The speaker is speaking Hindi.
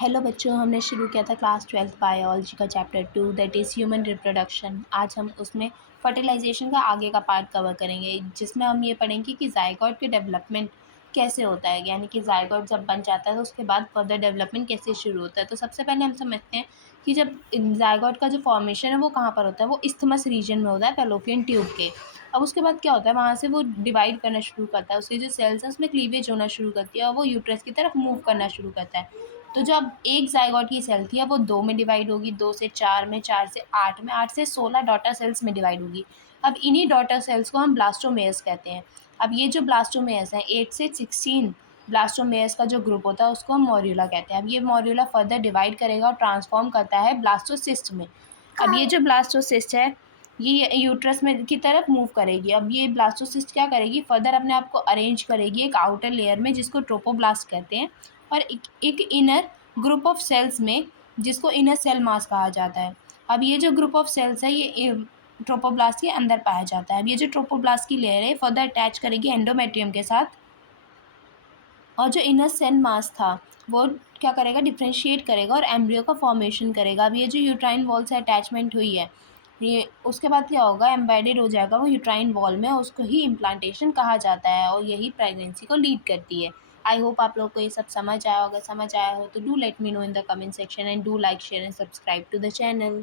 हेलो बच्चों, हमने शुरू किया था क्लास 12th बायोलॉजी का chapter 2 that is human reproduction. आज हम उसमें फर्टिलाइजेशन का आगे का पार्ट कवर करेंगे, जिसमें हम ये पढ़ेंगे कि जायगोट के डेवलपमेंट कैसे होता है, यानी कि जायगोट जब बन जाता है तो उसके बाद फर्दर डेवलपमेंट कैसे शुरू होता है। तो सबसे पहले हम समझते हैं कि जब जायगोट का जो फॉर्मेशन है वो कहाँ पर होता है। वो इस्थमस रीजन में होता है, फैलोपियन ट्यूब के। अब उसके बाद क्या होता है, वहाँ से वो डिवाइड करना शुरू करता है, उसके जो सेल्स हैं उसमें क्लीवेज होना शुरू करती है और वो यूट्रस की तरफ मूव करना शुरू करता है। तो जो अब एक ज़ायगोट की सेल थी, अब वो 2 में डिवाइड होगी, 2 से 4 में, 4 से 8 में, 8 से 16 डॉटर सेल्स में डिवाइड होगी। अब इन्हीं डॉटर सेल्स को हम ब्लास्टोमेयर्स कहते हैं। अब ये जो ब्लास्टोमेयर्स हैं, 8 से 16 ब्लास्टोमेयर्स का जो ग्रुप होता है उसको हम मॉड्यूला कहते हैं। अब ये मॉड्यूला फर्दर डिवाइड करेगा और ट्रांसफॉर्म करता है ब्लास्टोसिस्ट में। अब ये जो ब्लास्टोसिस्ट है, ये यूट्रस में की तरफ मूव करेगी। अब ये ब्लास्टोसिस्ट क्या करेगी, फर्दर अपने आप को अरेंज करेगी एक आउटर लेयर में, जिसको ट्रोपोब्लास्ट कहते हैं, और एक इनर ग्रुप ऑफ सेल्स में, जिसको इनर सेल मास कहा जाता है। अब ये जो ग्रुप ऑफ सेल्स है ये ट्रोपोब्लास्ट के अंदर पाया जाता है। अब ये जो ट्रोपोब्लास्ट की लेयर है फर्दर अटैच करेगी एंडोमेट्रियम के साथ, और जो इनर सेल मास था वो क्या करेगा, डिफ्रेंशिएट करेगा और एम्ब्रियो का फॉर्मेशन करेगा। अब ये जो यूट्राइन वॉल से अटैचमेंट हुई है, ये उसके बाद क्या होगा, एम्बेडेड हो जाएगा वो यूट्राइन वॉल में, उसको ही इम्प्लांटेशन कहा जाता है और यही प्रेगनेंसी को लीड करती है। आई होप आप लोग को ये सब समझ आया होगा। समझ आया हो तो do let me know in the comment section and do like share and subscribe to the channel.